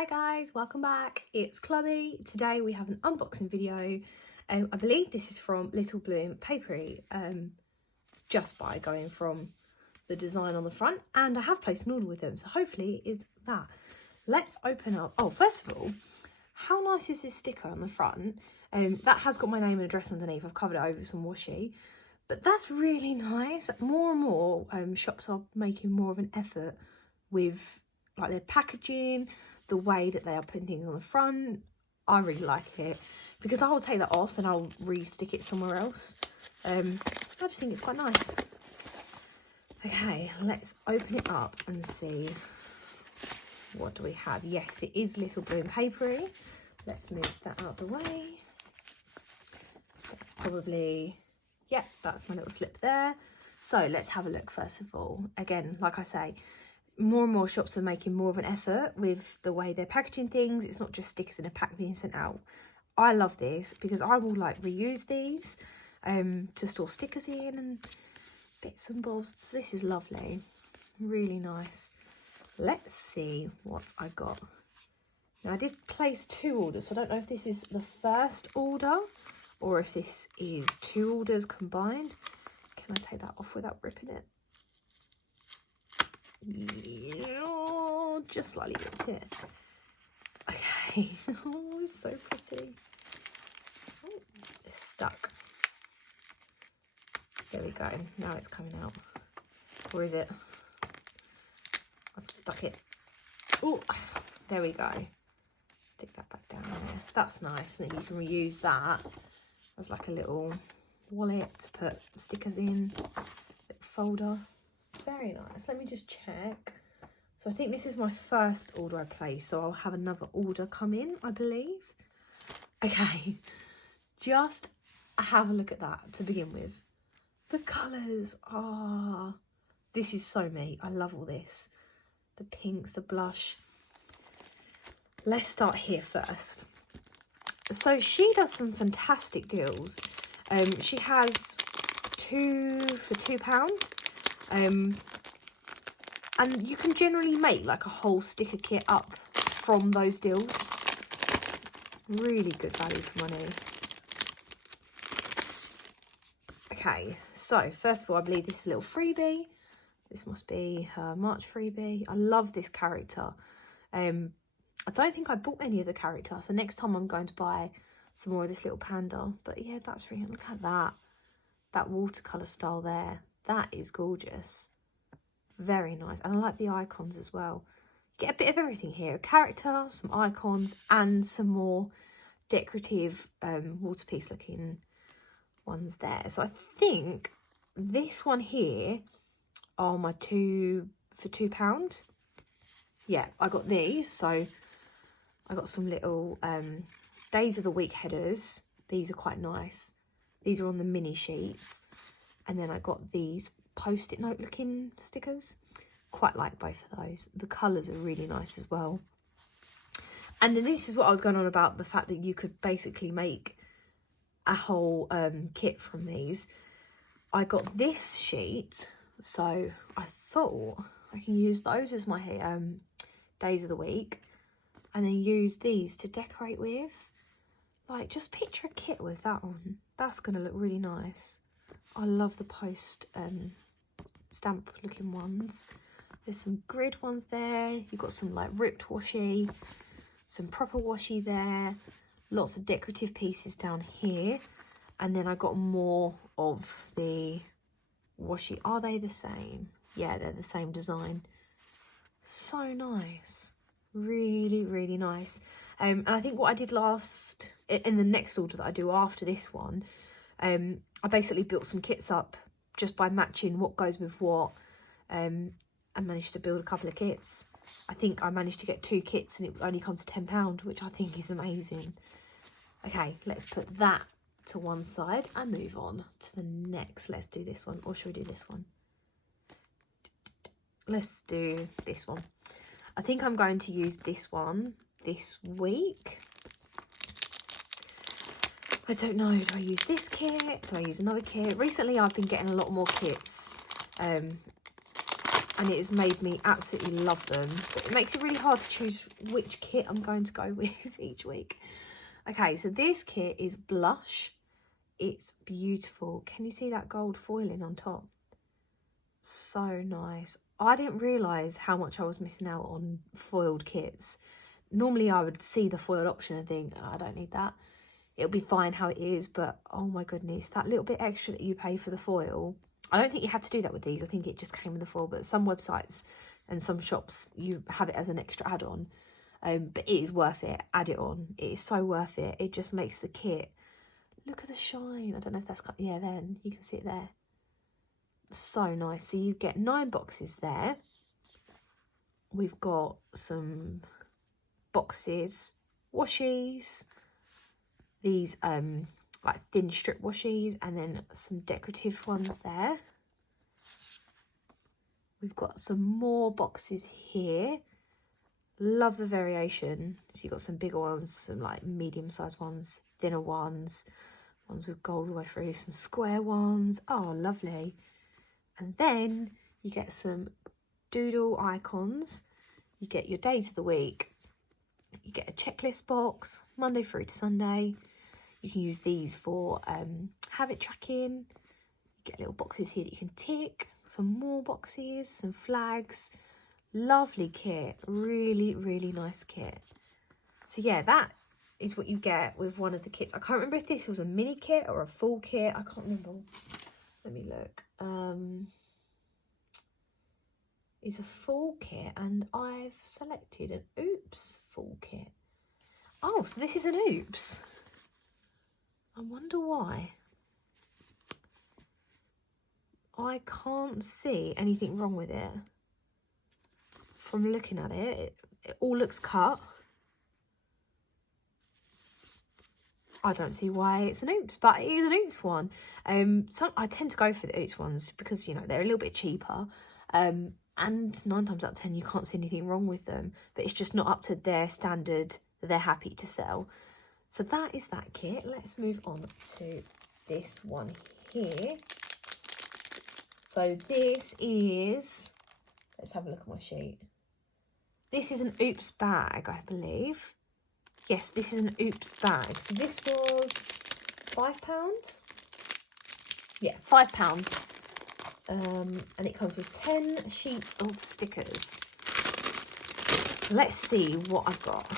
Hi guys, welcome back. It's Chloe. Today we have an unboxing video. I believe this is from Little Bloom Paperie, just by going from the design on the front, and I have placed an order with them, so hopefully it is that. Let's open up. Oh, first of all, how nice is this sticker on the front? That has got my name and address underneath. I've covered it over with some washi, but that's really nice. More and more shops are making more of an effort with like their packaging, the way that they are putting things on the front. I really like it because I will take that off and I'll re-stick it somewhere else. I just think it's quite nice. Okay, let's open it up and see what do we have. Yes, it is Little Bloom Paperie. Let's move that out of the way. That's probably, yeah, that's my little slip there. So let's have a look first of all. Again, like I say, more and more shops are making more of an effort with the way they're packaging things. It's not just stickers in a pack being sent out. I love this because I will like reuse these to store stickers in and bits and bobs. This is lovely, really nice. Let's see what I got. Now I did place 2 orders, so I don't know if this is the first order or if this is 2 orders combined. Can I take that off without ripping it? Yeah, just slightly ripped it. Okay. Oh, it's so pretty. Oh, it's stuck. There we go. Now it's coming out. Or is it? I've stuck it. Oh, there we go. Stick that back down there. That's nice. And then you can reuse that as like a little wallet to put stickers in. Little folder. Very nice. Let me just check. So I think this is my first order I placed, so I'll have another order come in, I believe. Okay, just have a look at that to begin with. The colours are... This is so me. I love all this. The pinks, the blush. Let's start here first. So she does some fantastic deals. She has 2 for £2. And you can generally make like a whole sticker kit up from those deals. Really good value for money. Okay, so first of all, I believe this is a little freebie. This must be her March freebie. I love this character. I don't think I bought any of the character, so next time I'm going to buy some more of this little panda. But yeah, that's really, look at that. That watercolour style there. That is gorgeous. Very nice. And I like the icons as well. Get a bit of everything here. A character, some icons, and some more decorative water piece looking ones there. So I think this one here are my 2 for £2. Yeah, I got these. So I got some little days of the week headers. These are quite nice. These are on the mini sheets. And then I got these post-it note looking stickers. Quite like both of those. The colours are really nice as well. And then this is what I was going on about, the fact that you could basically make a whole kit from these. I got this sheet, so I thought I can use those as my days of the week and then use these to decorate with. Like, just picture a kit with that on. That's going to look really nice. I love the post stamp looking ones. There's some grid ones there. You've got some like ripped washi, some proper washi there. Lots of decorative pieces down here. And then I got more of the washi. Are they the same? Yeah, they're the same design. So nice. Really, really nice. And I think what I did last, in the next order that I do after this one, I basically built some kits up just by matching what goes with what, and managed to build a couple of kits. I think I managed to get 2 kits and it only comes to £10, which I think is amazing. Okay, let's put that to one side and move on to the next. Let's do this one, or should we do this one? Let's do this one. I think I'm going to use this one this week. I don't know, do I use this kit? Do I use another kit? Recently I've been getting a lot more kits and it has made me absolutely love them. But it makes it really hard to choose which kit I'm going to go with each week. Okay, so this kit is blush. It's beautiful. Can you see that gold foiling on top? So nice. I didn't realise how much I was missing out on foiled kits. Normally I would see the foiled option and think, oh, I don't need that. It'll be fine how it is, but oh my goodness, that little bit extra that you pay for the foil. I don't think you had to do that with these. I think it just came with the foil, but some websites and some shops, you have it as an extra add-on. But it is worth it. Add it on. It is so worth it. It just makes the kit. Look at the shine. I don't know if that's... Yeah, then you can see it there. So nice. So you get 9 boxes there. We've got some boxes, washies, these like thin strip washies, and then some decorative ones there. We've got some more boxes here. Love the variation. So you've got some bigger ones, some like medium-sized ones, thinner ones, ones with gold all the way through, some square ones. Oh, lovely. And then you get some doodle icons. You get your days of the week. You get a checklist box, Monday through to Sunday. You can use these for habit tracking. You get little boxes here that you can tick. Some more boxes, some flags. Lovely kit. Really, really nice kit. So yeah, that is what you get with one of the kits. I can't remember if this was a mini kit or a full kit. I can't remember. Let me look. It's a full kit, and I've selected an Oops full kit. Oh, so this is an Oops. I wonder why. I can't see anything wrong with it. From looking at it, it all looks cut. I don't see why it's an Oops, but it is an Oops one. I tend to go for the Oops ones because, you know, they're a little bit cheaper. And 9 times out of 10, you can't see anything wrong with them. But it's just not up to their standard that they're happy to sell. So that is that kit. Let's move on to this one here. So this is... Let's have a look at my sheet. This is an Oops bag, I believe. Yes, this is an Oops bag. So this was £5. Yeah, £5. And it comes with 10 sheets of stickers. Let's see what I've got.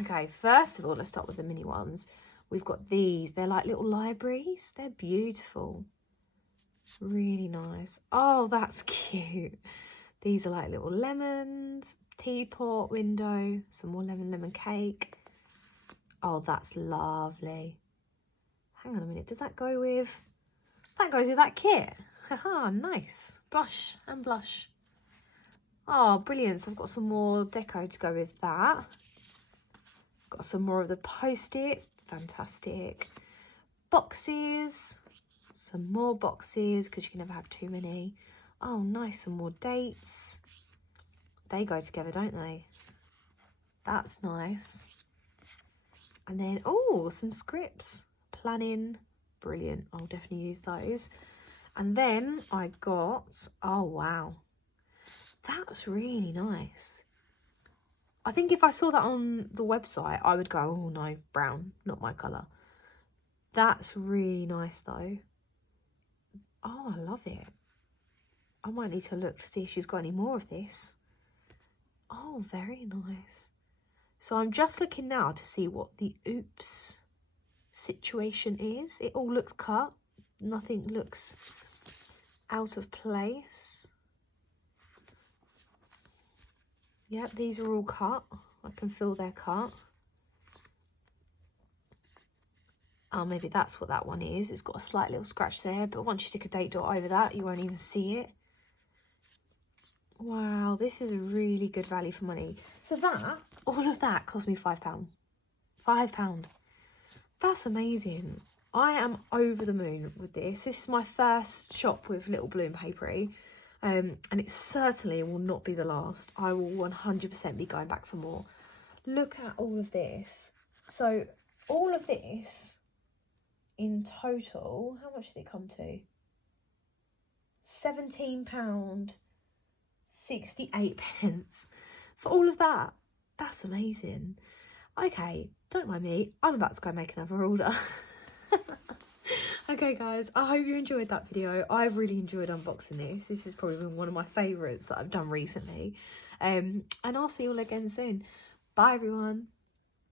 Okay, first of all, let's start with the mini ones. We've got these. They're like little libraries. They're beautiful. Really nice. Oh, that's cute. These are like little lemons, teapot, window, some more lemon cake. Oh, that's lovely. Hang on a minute. Does that go with... That goes with that kit. Haha, nice. Blush and blush. Oh, brilliant. So I've got some more deco to go with that. Got some more of the Post-its. Fantastic. Boxes. Some more boxes because you can never have too many. Oh, nice. Some more dates. They go together, don't they? That's nice. And then, oh, some scripts. Planning. Brilliant. I'll definitely use those. And then I got, oh, wow. That's really nice. I think if I saw that on the website, I would go, oh, no, brown, not my colour. That's really nice, though. Oh, I love it. I might need to look to see if she's got any more of this. Oh, very nice. So I'm just looking now to see what the Oops situation is. It all looks cut. Nothing looks out of place. Yep, these are all cut. I can feel they're cut. Oh, maybe that's what that one is. It's got a slight little scratch there, but once you stick a date dot over that, you won't even see it. Wow, this is a really good value for money. So that, all of that cost me £5. £5. That's amazing. I am over the moon with this. This is my first shop with Little Blue and Paperie. And it certainly will not be the last. I will 100% be going back for more. Look at all of this. So all of this in total, how much did it come to? £17.68 for all of that. That's amazing. Okay, don't mind me. I'm about to go make another order. Okay, guys, I hope you enjoyed that video. I've really enjoyed unboxing this. This has probably been one of my favourites that I've done recently. And I'll see you all again soon. Bye, everyone.